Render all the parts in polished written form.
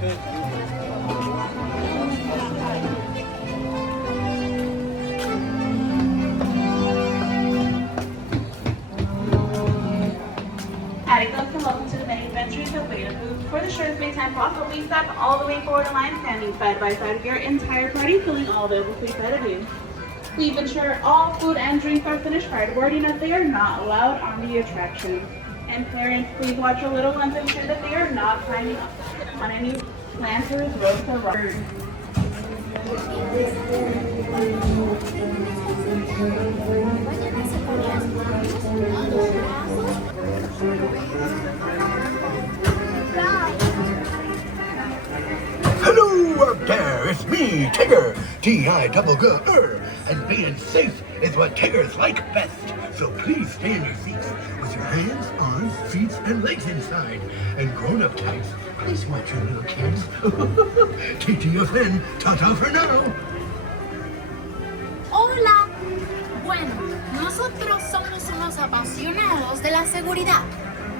Howdy folks and welcome to the many adventures of Winnie the Pooh. For the short space time possible, please step all the way forward in line, standing side by side with your entire party, filling all available seats ahead of you. Please ensure all food and drinks are finished prior to boarding, as they are not allowed on the attraction. And parents, please watch your little ones and ensure that they are not climbing on any planters, ropes, or rocks. Hello up there, it's me, Tigger, T-I-double-G-R, and being safe is what Tiggers like best. So please stay in your seats with your hands, arms, feet, and legs inside. And grown-up types, please watch your little kids. TTFN, ta-ta for now. Hola. Bueno, nosotros somos unos apasionados de la seguridad.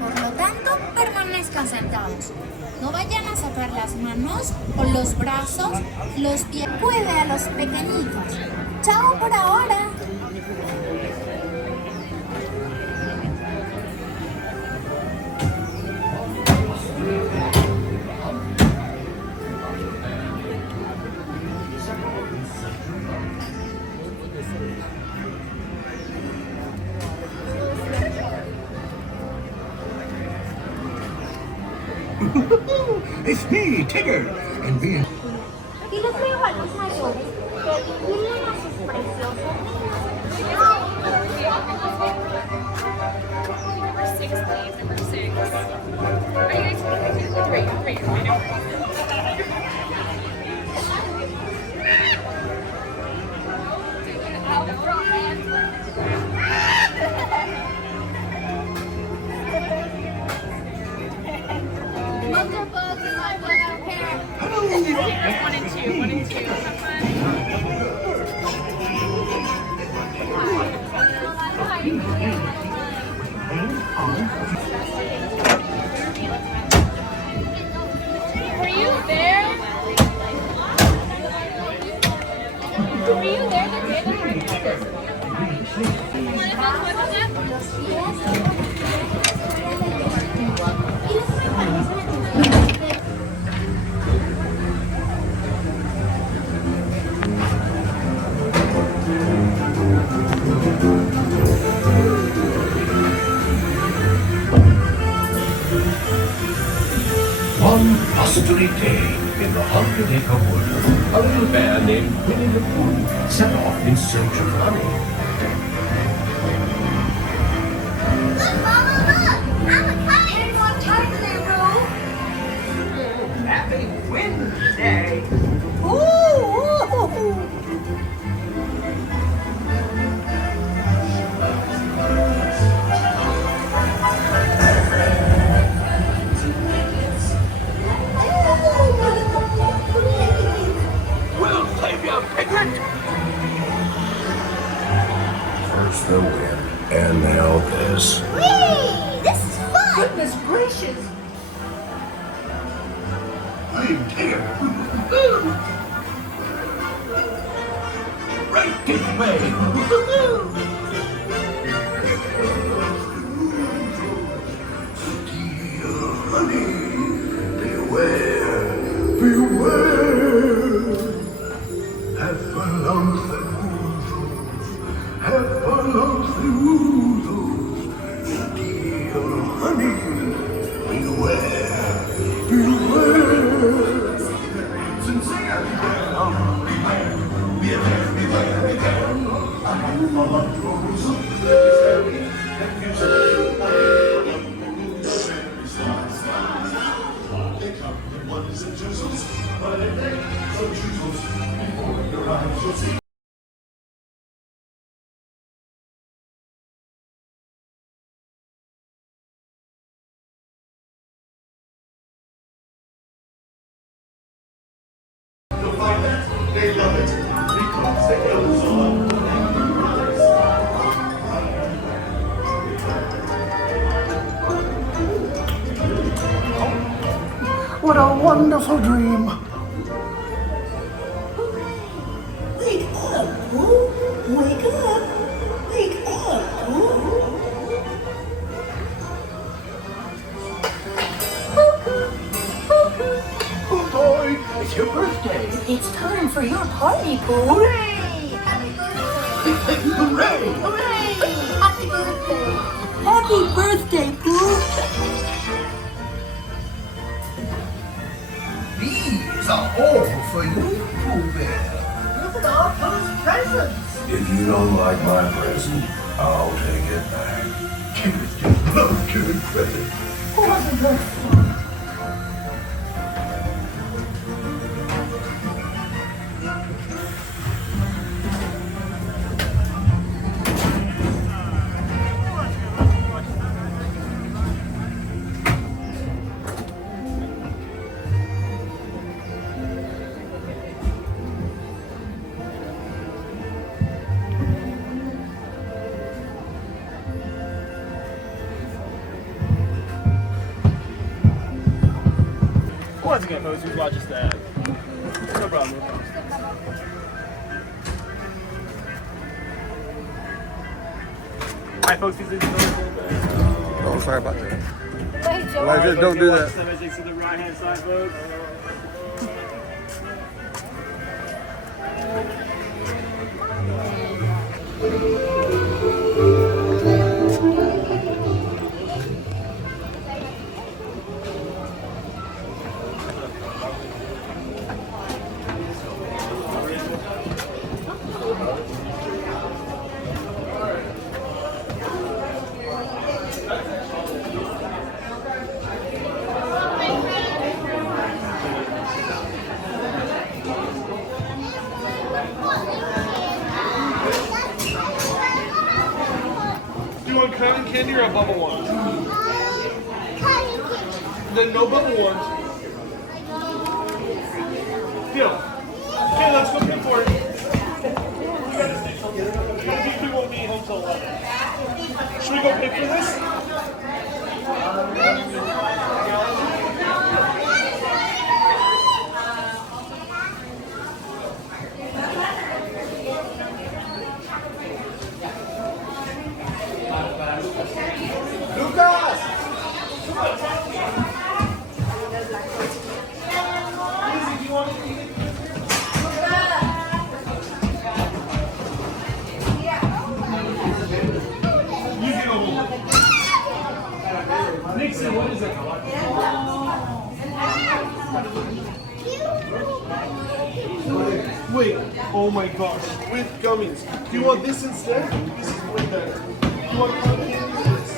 Por lo tanto, permanezcan sentados. No vayan a sacar las manos o los brazos, los pies. Cuide a los pequeñitos. Chao por ahora. It's me, Tigger, and being... Y les traigo a los mayores que miren a sus preciosos Number 6, please. Number 6. Are you guys three? I know. One and two. Have fun. Were you there? Were you there the day the party started? One blustery day in the Hunka-Dinka wood, a little bear named Winnie the Pooh set off in search of honey. Look, Mama, look! I'm a kite! It's on time today, bro! Happy Wednesday! Ooh! We'll save you, Piglet! First the wind, and now this. Whee! This is fun! Goodness gracious! I'm Tigger. Right this way. Steal honey. Beware, beware. Have fun on the woozles. Have fun on the woozles. Steal honey. Beware, beware. They love it because they know so. what a wonderful dream. Wake up, Pooh. Wake up. Wake up, Pooh. Pooh boy, it's your birthday. It's time for your party, Pooh. Hooray! Happy birthday! Hooray! Hooray! Happy birthday! Happy birthday, Pooh! These are all for you, Pooh Bear. Look at all those presents. If you don't like my present, I'll take it back. Tigger's just love giving presents. Wasn't that fun? Once again, folks, who's watching that? No problem. Alright, folks, these are Oh, sorry about that. Wait, Joe. Like, just don't do that. As you see the right hand side, folks. Do you want cotton candy or a bubble one? Then no bubble ones. Deal. Okay, let's go pay for it. These people won't be home till 11. Should we go pay for this? Nixon, what is it? Wait, oh my gosh, with gummies. Do you want this instead? This is way better. Do you want cotton candy or this?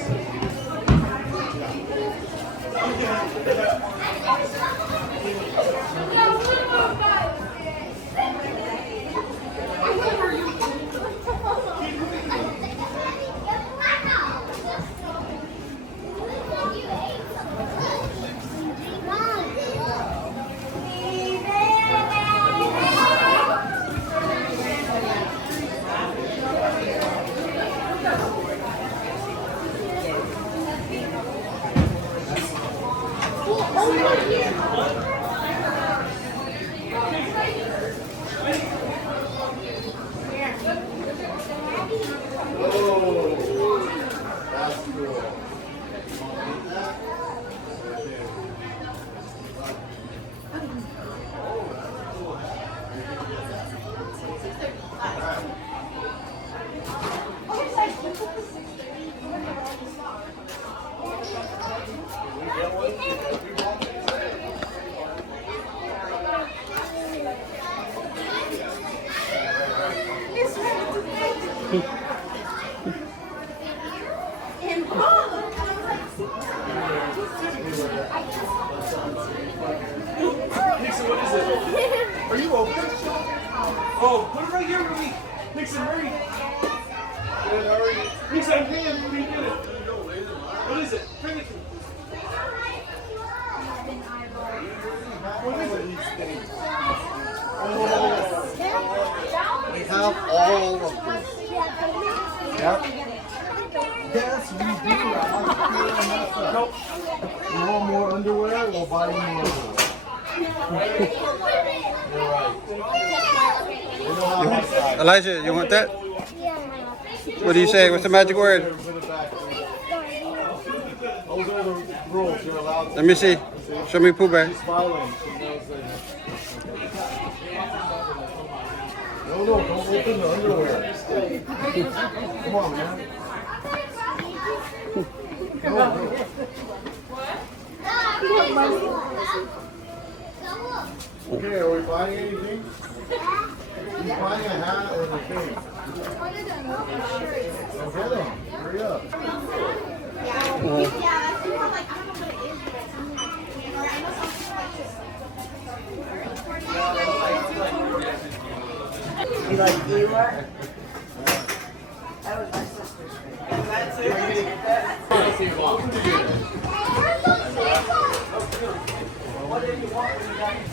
Nixon, what is it? Are you open? Oh, put it right here for me. Nixon, hurry. Good, how are you? Nixon, I'm paying. Where do you get it? What is it? Bring it to me. What is it? We have all of this. Yep. Yes, we do. Nope. You want more underwear? We'll buy you more. Elijah, you want that? What do you say? What's the magic word? Those are the rules. You're allowed. Let me see. Show me Pooh Bear. She's smiling. She knows that. No, don't open the underwear. Come on, man. No. Okay, are we buying anything? He's buying a hat and a thing. Go get him. Hurry up. You like Eeyore? That was my sister's favorite. That's it. What did you want when you got here?